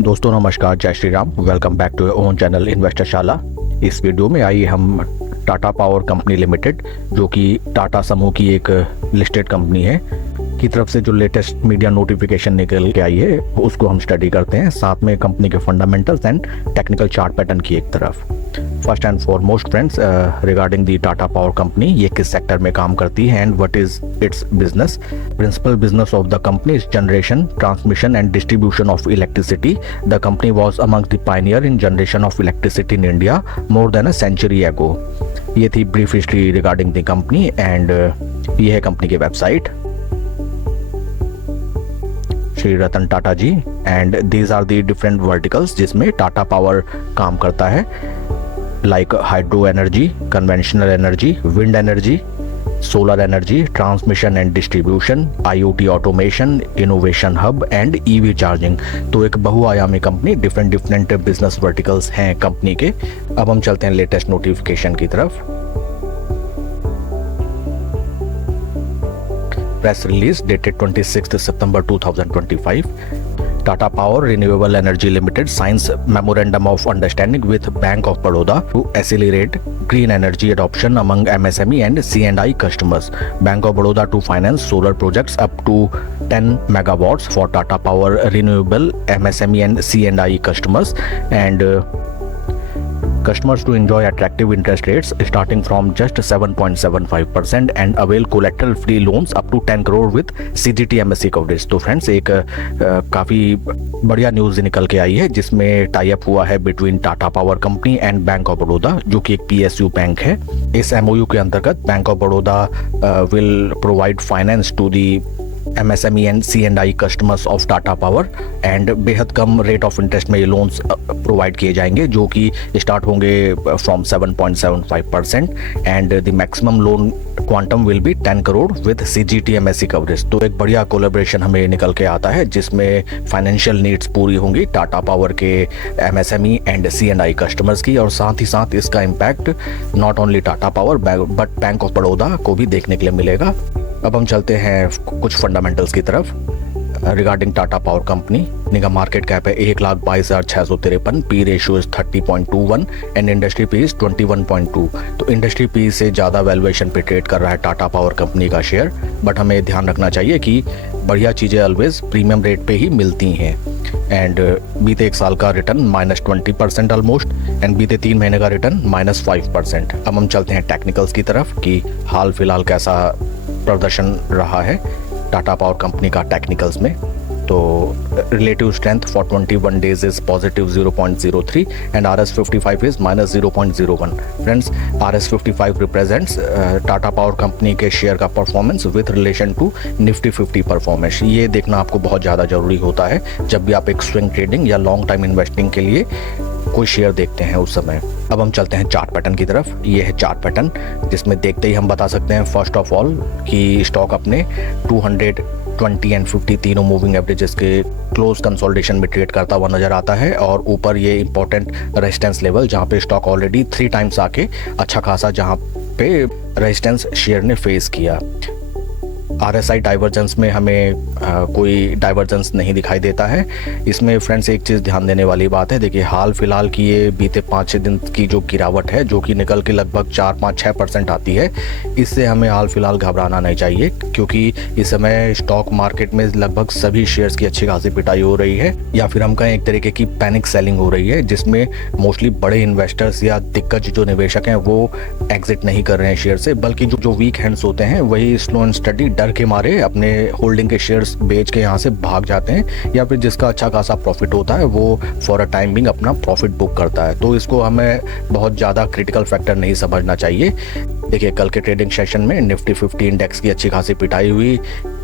दोस्तों नमस्कार, जय Shri Ram. Welcome back to your own channel investor Shala. इस वीडियो में आइए हम टाटा पावर कंपनी लिमिटेड, जो कि टाटा समूह की एक लिस्टेड कंपनी है, की तरफ से जो लेटेस्ट मीडिया नोटिफिकेशन निकल के आई है उसको हम स्टडी करते हैं, साथ में कंपनी के fundamentals and technical chart pattern की एक तरफ। First and foremost friends, regarding the Tata power company, ये किस सेक्टर में काम करती है and what is its business. Principal business of the company is generation, transmission and distribution of electricity. The company was among the pioneer in generation of electricity in India more than a century ago. ये थी brief history regarding the company and ये है company की website, Shri Ratan Tata ji. And these are the different verticals जिसमें Tata power काम करता है, like hydro energy, conventional energy, wind energy, solar energy, transmission and distribution, IoT automation, innovation hub and EV charging. तो एक बहुआयामी कंपनी, डिफरेंट बिजनेस वर्टिकल्स हैं company के। अब हम चलते हैं लेटेस्ट नोटिफिकेशन की तरफ। Press release dated 26th September 2025. Tata Power Renewable Energy Limited signs memorandum of understanding with Bank of Baroda to accelerate green energy adoption among MSME and C&I customers. Bank of Baroda to finance solar projects up to 10 megawatts for Tata Power Renewable MSME and C&I customers, and customers to enjoy attractive interest rates starting from just 7.75% and avail collateral free loans up to 10 crore with CGT MSE coverage। तो friends एक काफ़ी बढ़िया news निकल के आई है जिसमें tie up हुआ है between Tata power company and bank of Baroda, जो कि एक PSU बैंक है। इस MOU के अंतर्गत Bank of Baroda will provide finance to the MSME and C&I customers of Tata power, and बेहद कम रेट ऑफ इंटरेस्ट में ये लोन्स प्रोवाइड किए जाएंगे, जो कि स्टार्ट होंगे from 7.75% and the maximum loan quantum will be 10 crore with CGT MSE coverage. तो एक बढ़िया कोलैबोरेशन हमें निकल के आता है जिसमें फाइनेंशियल नीड्स पूरी होंगी टाटा पावर के MSME एंड C&I कस्टमर्स की, और साथ ही साथ इसका impact not only Tata power but bank of Baroda को भी देखने के लिए मिलेगा। अब हम चलते हैं कुछ फंडामेंटल्स की तरफ रिगार्डिंग टाटा पावर कंपनी। का मार्केट कैप है 1,22,653, P ratio is 30.21 and industry P is 21.2। तो इंडस्ट्री पी से ज़्यादा वैल्यूएशन पे ट्रेड कर रहा है टाटा पावर कंपनी का शेयर, बट हमें ध्यान रखना चाहिए कि बढ़िया चीज़ें ऑलवेज प्रीमियम रेट पे ही मिलती हैं। एंड बीते एक साल का रिटर्न -20% ऑलमोस्ट, एंड बीते 3 महीने का रिटर्न -5%। अब हम चलते हैं टेक्निकल्स की तरफ कि हाल फिलहाल कैसा प्रदर्शन रहा है टाटा पावर कंपनी का टेक्निकल्स में। तो relative strength for 21 days is positive 0.03 and RS55 is -0.01। Friends, RS55 represents Tata power company के शेयर का performance with relation to Nifty 50 performance. ये देखना आपको बहुत ज़्यादा जरूरी होता है जब भी आप एक स्विंग ट्रेडिंग या लॉन्ग टाइम इन्वेस्टिंग के लिए कोई शेयर देखते हैं उस समय। अब हम चलते हैं चार्ट पैटर्न की तरफ। ये है चार्ट पैटर्न जिसमें देखते ही हम बता सकते हैं फर्स्ट ऑफ ऑल कि स्टॉक अपने 200, 20 एंड 50 तीनों मूविंग एवरेजेस के क्लोज कंसोलिडेशन में ट्रेड करता हुआ नजर आता है, और ऊपर ये इंपॉर्टेंट रेजिस्टेंस लेवल जहाँ पे स्टॉक ऑलरेडी 3 टाइम्स आके अच्छा खासा जहाँ पे रेजिस्टेंस शेयर ने फेस किया। RSI डाइवर्जेंस में हमें कोई डाइवर्जेंस नहीं दिखाई देता है। इसमें फ्रेंड्स एक चीज़ ध्यान देने वाली बात है, देखिए हाल फिलहाल की ये बीते 5-6 दिन की जो गिरावट है, जो कि निकल के लगभग 4-5-6% आती है, इससे हमें हाल फिलहाल घबराना नहीं चाहिए, क्योंकि इस समय स्टॉक मार्केट में लगभग सभी शेयर्स की अच्छी खासी पिटाई हो रही है, या फिर हम कहें एक तरीके की पैनिक सेलिंग हो रही है, जिसमें मोस्टली बड़े इन्वेस्टर्स या दिग्गज जो निवेशक हैं वो एग्जिट नहीं कर रहे हैं शेयर से, बल्कि जो वीक हैंड्स होते हैं वही स्लो एंड स्टडी डर के मारे अपने होल्डिंग के शेयर्स बेच के यहाँ से भाग जाते हैं, या फिर जिसका अच्छा खासा प्रॉफिट होता है वो फॉर अ टाइम बिंग अपना प्रॉफिट बुक करता है। तो इसको हमें बहुत ज़्यादा क्रिटिकल फैक्टर नहीं समझना चाहिए। देखिए कल के ट्रेडिंग सेशन में निफ्टी 50 इंडेक्स की अच्छी खासी पिटाई हुई।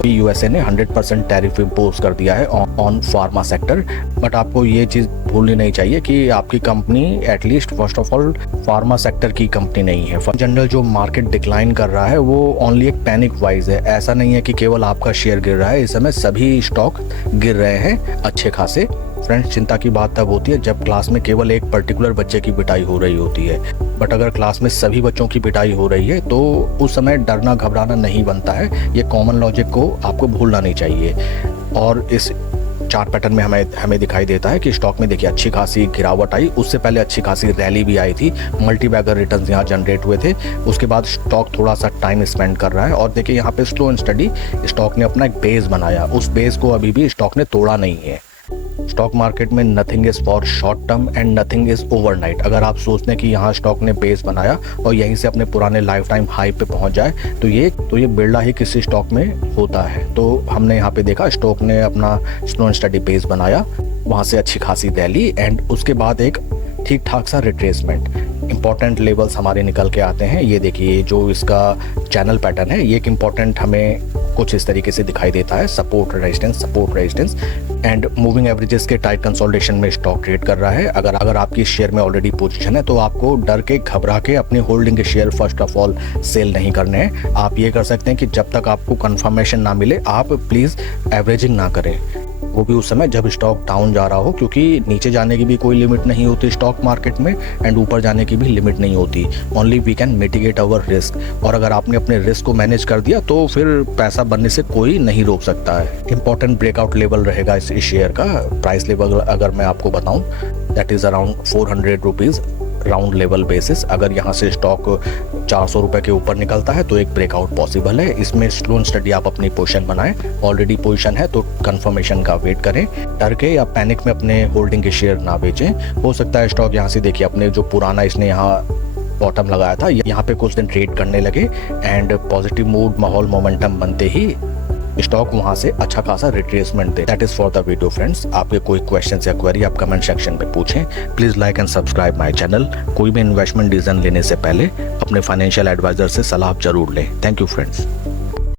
USA ने 100% टैरिफ इम्पोज कर दिया है ऑन फार्मा सेक्टर, बट आपको ये चीज़ भूलनी नहीं चाहिए कि आपकी company at least first of all pharma sector की कंपनी नहीं है। जनरल जो मार्केट डिक्लाइन कर रहा है वो ओनली एक पैनिक वाइज है, ऐसा नहीं है कि केवल आपका शेयर गिर रहा है। इस समय सभी स्टॉक गिर रहे हैं अच्छे खासे। फ्रेंड्स, चिंता की बात तब होती है जब क्लास में केवल एक पर्टिकुलर बच्चे की पिटाई हो रही होती है, बट अगर क्लास में सभी बच्चों की पिटाई हो रही है तो उस समय डरना घबराना नहीं बनता है। ये कॉमन लॉजिक को आपको भूलना नहीं चाहिए। और इस चार्ट पैटर्न में हमें दिखाई देता है कि स्टॉक में देखिए अच्छी खासी गिरावट आई, उससे पहले अच्छी खासी रैली भी आई थी, मल्टी बैगर रिटर्न्स यहाँ जनरेट हुए थे। उसके बाद स्टॉक थोड़ा सा टाइम स्पेंड कर रहा है और देखिए यहाँ पे स्लो एंड स्टडी स्टॉक ने अपना एक बेस बनाया, उस बेस को अभी भी स्टॉक ने तोड़ा नहीं है। स्टॉक मार्केट में nothing is for short term and nothing is overnight. अगर आप सोचते हैं कि यहाँ स्टॉक ने बेस बनाया और यहीं से अपने पुराने लाइफ टाइम हाई पे पहुंच जाए तो ये बिरला ही किसी स्टॉक में होता है। तो हमने यहाँ पे देखा स्टॉक ने अपना स्लो एंड स्टडी बेस बनाया, वहाँ से अच्छी खासी रैली एंड उसके बाद एक ठीक ठाक सा रिट्रेसमेंट। इंपॉर्टेंट लेवल्स हमारे निकल के आते हैं। ये देखिए जो इसका चैनल पैटर्न है ये एक इम्पॉर्टेंट हमें कुछ इस तरीके से दिखाई देता है, support resistance and moving averages के टाइट कंसोलिडेशन में स्टॉक ट्रेड कर रहा है। अगर आपकी शेयर में ऑलरेडी पोजीशन है तो आपको डर के घबरा के अपनी होल्डिंग के share first of all sell नहीं करने हैं। आप ये कर सकते हैं कि जब तक आपको कंफर्मेशन ना मिले आप प्लीज़ एवरेजिंग ना करें, वो भी उस समय जब स्टॉक डाउन जा रहा हो, क्योंकि नीचे जाने की भी कोई लिमिट नहीं होती स्टॉक मार्केट में एंड ऊपर जाने की भी लिमिट नहीं होती। Only we can mitigate our risk. और अगर आपने अपने रिस्क को मैनेज कर दिया तो फिर पैसा बनने से कोई नहीं रोक सकता है। इंपॉर्टेंट ब्रेकआउट लेवल रहेगा इस शेयर का। प्राइस लेवल अगर मैं आपको बताऊं that is around 400 rupees round level basis. अगर यहाँ से स्टॉक 400 रुपये के ऊपर निकलता है तो एक ब्रेकआउट पॉसिबल है। इसमें स्लो एंड स्टडी आप अपनी पोजीशन बनाएं, ऑलरेडी पोजीशन है तो कंफर्मेशन का वेट करें। डर के या पैनिक में अपने होल्डिंग के शेयर ना बेचें। हो सकता है स्टॉक यहाँ से देखिए अपने जो पुराना इसने यहाँ बॉटम लगाया था यहाँ पे कुछ दिन ट्रेड करने लगे एंड पॉजिटिव मूड माहौल मोमेंटम बनते ही स्टॉक वहां से अच्छा खासा retracement they. That is for the video friends. आपके कोई क्वेश्चन या क्वेरी आप कमेंट सेक्शन में पूछें। Please like and subscribe my channel. कोई भी इन्वेस्टमेंट डिसीजन लेने से पहले अपने फाइनेंशियल एडवाइजर से सलाह जरूर लें। Thank you friends.